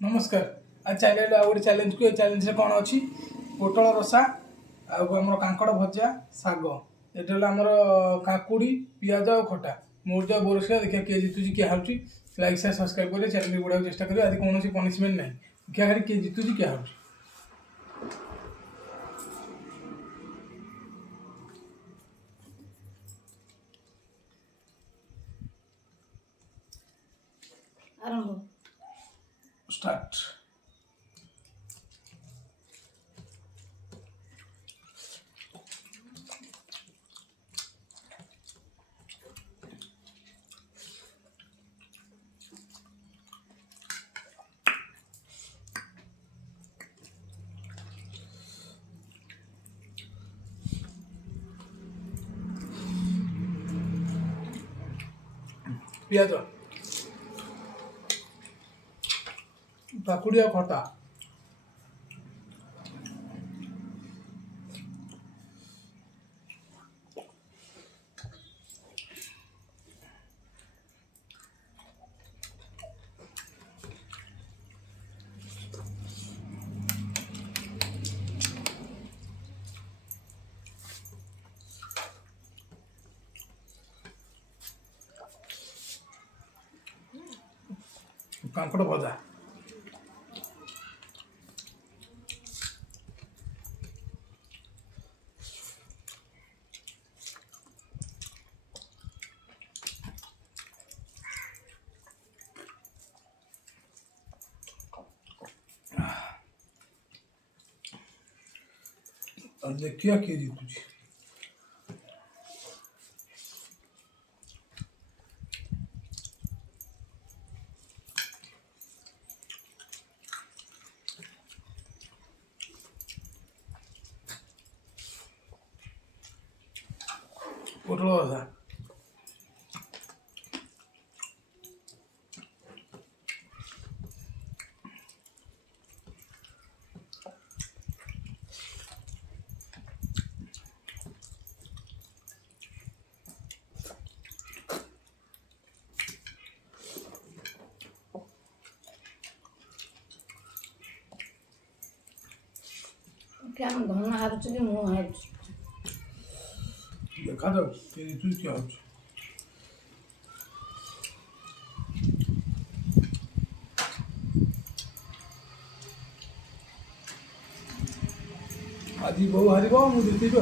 नमस्कार। आज चैनल आ गोटे चैलेंज को चैलेंज कौन अच्छी पोटल रसा आम कांकड़ भजा शाग ये आमर काकुड़ी पिज और खटा मोर जो बोरसा देखिए किए जीतुची किए हाउची लाइक शेयर सब्सक्राइब करें चैनल बढ़ाई चेष्टा करें। आज कौन पनिशमेंट ना देखिए खाली किए जीतुची किए हाउची। आरंभ स्टार्ट। पिज काकुड़ी और खटा कांकड़ भजा और देखिए किए जीतुची पोटल भजा क्या धन हारुच कि मु हारुच देखा जाओ किए जीतुची किए हाउची। आज बहु हार मुझे जीत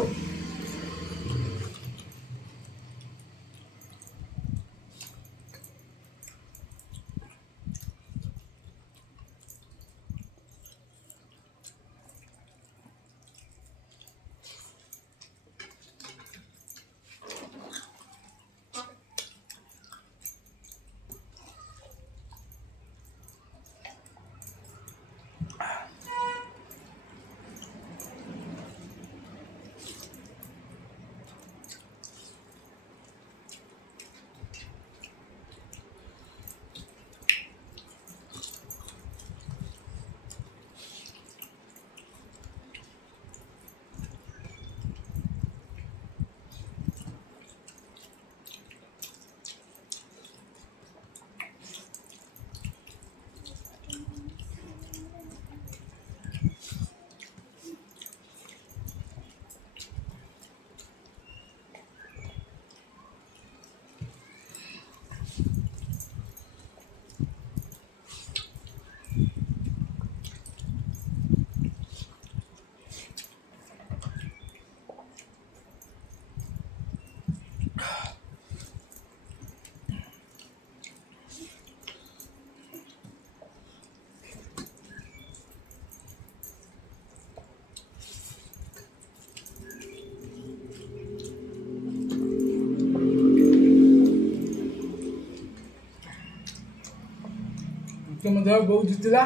तो मजा बहुत जीतला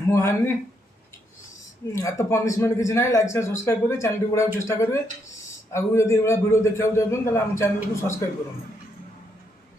मु हारनी तो पनिशमेंट किसी ना लाइक शेयर सब्सक्राइब करें चैनल बढ़ाई चेष्टा करेंगे। आगू जब भिडियो देखा चाहते हैं आम चैनल को सब्सक्राइब करूँ।